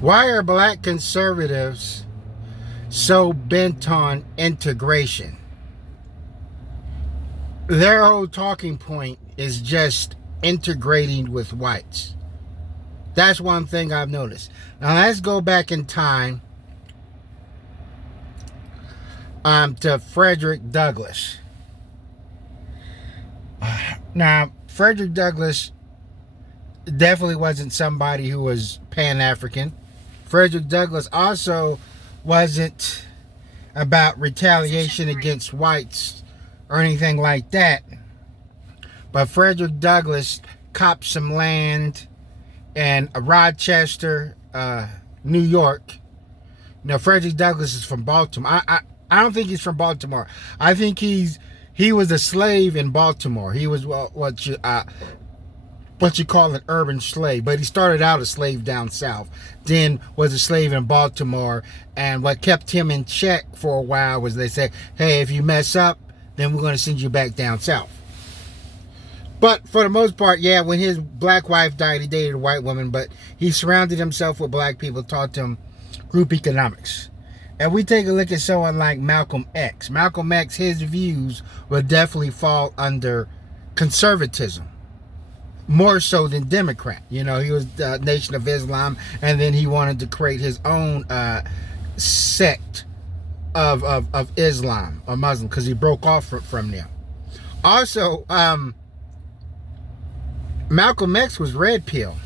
Why are black conservatives so bent on integration? Their whole talking point is just integrating with whites. That's one thing I've noticed. Now let's go back in time to Frederick Douglass. Now, Frederick Douglass definitely wasn't somebody who was Pan-African. Frederick Douglass also wasn't about retaliation against whites or anything like that. But Frederick Douglass copped some land in Rochester, New York. Now, Frederick Douglass is from Baltimore. I don't think he's from Baltimore. I think he was a slave in Baltimore. He was what you call an urban slave, but he started out a slave down south, then was a slave in Baltimore, and what kept him in check for a while was they said, hey, if you mess up, then we're going to send you back down south. But for the most part, yeah, when his black wife died, he dated a white woman, but he surrounded himself with black people, taught them group economics. And we take a look at someone like Malcolm X. Malcolm X, his views would definitely fall under conservatism, more so than Democrat. You know, he was the Nation of Islam, and then he wanted to create his own sect of Islam or Muslim because he broke off from them. Also, Malcolm X was red pill.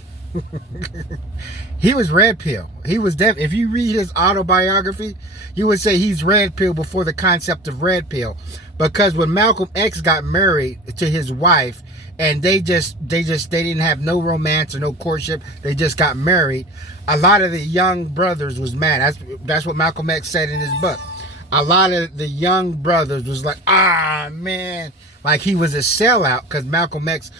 He was red pill. He was if you read his autobiography, you would say he's red pill before the concept of red pill, because when Malcolm X got married to his wife, and they didn't have no romance or no courtship, they just got married, a lot of the young brothers was mad. That's what Malcolm X said in his book. A lot of the young brothers was like, man, like he was a sellout, because Malcolm X,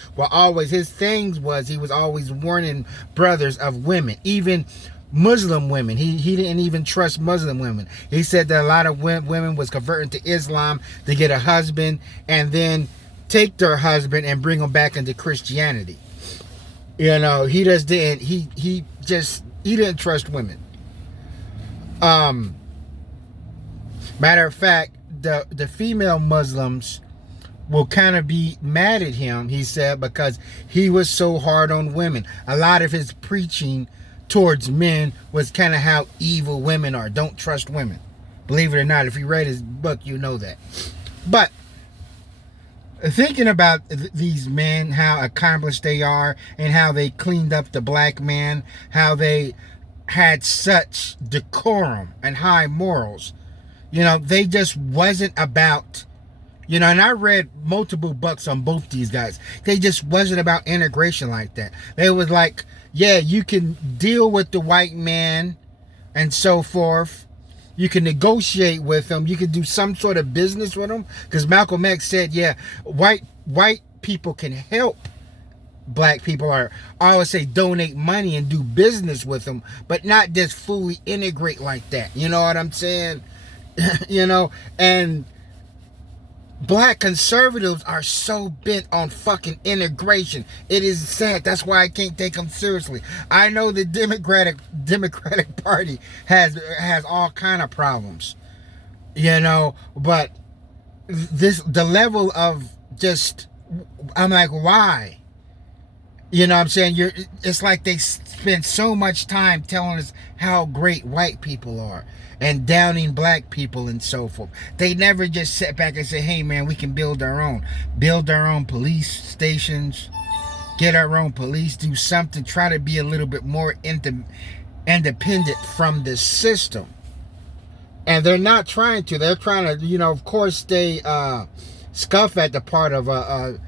his things was he was always warning brothers of women, even Muslim women. He didn't even trust Muslim women. He said that a lot of women was converting to Islam to get a husband, and then take their husband and bring them back into Christianity. You know, he just didn't. He didn't trust women. Matter of fact, the female Muslims will kind of be mad at him, he said, because he was so hard on women. A lot of his preaching towards men was kind of how evil women are. Don't trust women. Believe it or not, if you read his book, you know that. But thinking about these men, how accomplished they are, and how they cleaned up the black man, how they had such decorum and high morals, you know, they just wasn't about, you know, and I read multiple books on both these guys. They just wasn't about integration like that. They was like, yeah, you can deal with the white man and so forth. You can negotiate with them. You can do some sort of business with them. Because Malcolm X said, yeah, white people can help black people, or I always say donate money and do business with them, but not just fully integrate like that. You know what I'm saying? You know, and black conservatives are so bent on fucking integration. It is sad. That's why I can't take them seriously. I know the Democratic Party has all kind of problems, you know, but the level of just, I'm like, why? You know what I'm saying? It's like they spend so much time telling us how great white people are and downing black people and so forth. They never just sit back and say, hey man, we can build our own police stations, get our own police, do something, try to be a little bit more independent from the system. And they're not trying to. They're trying to, you know, of course they scuff at the part of a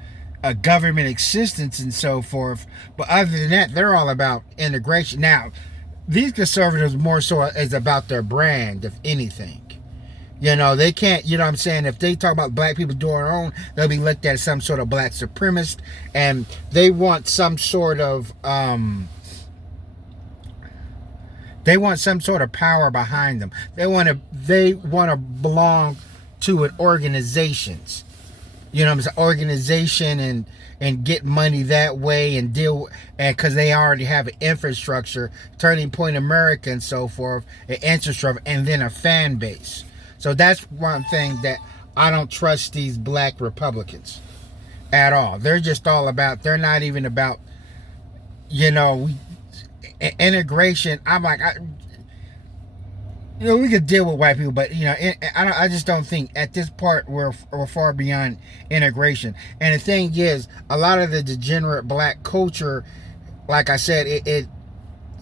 government existence and so forth, but other than that, they're all about integration. Now, these conservatives more so is about their brand, if anything. You know, they can't, you know what I'm saying, if they talk about black people doing their own, they'll be looked at as some sort of black supremacist, and they want some sort of power behind them. They want to belong to an organizations. you know what I'm saying, organization and get money that way and deal, and because they already have an infrastructure, Turning Point America and so forth, an infrastructure, and then a fan base. So that's one thing that I don't trust these black Republicans at all. They're just all about, they're not even about, you know, integration. I'm like, you know, we could deal with white people, but you know, I just don't think at this part we're far beyond integration. And the thing is, a lot of the degenerate black culture, like I said,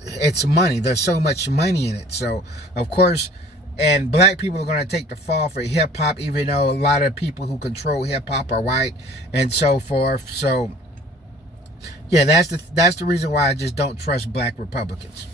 it's money. There's so much money in it. So of course, and black people are going to take the fall for hip hop, even though a lot of people who control hip hop are white and so forth. So yeah, that's the reason why I just don't trust black Republicans.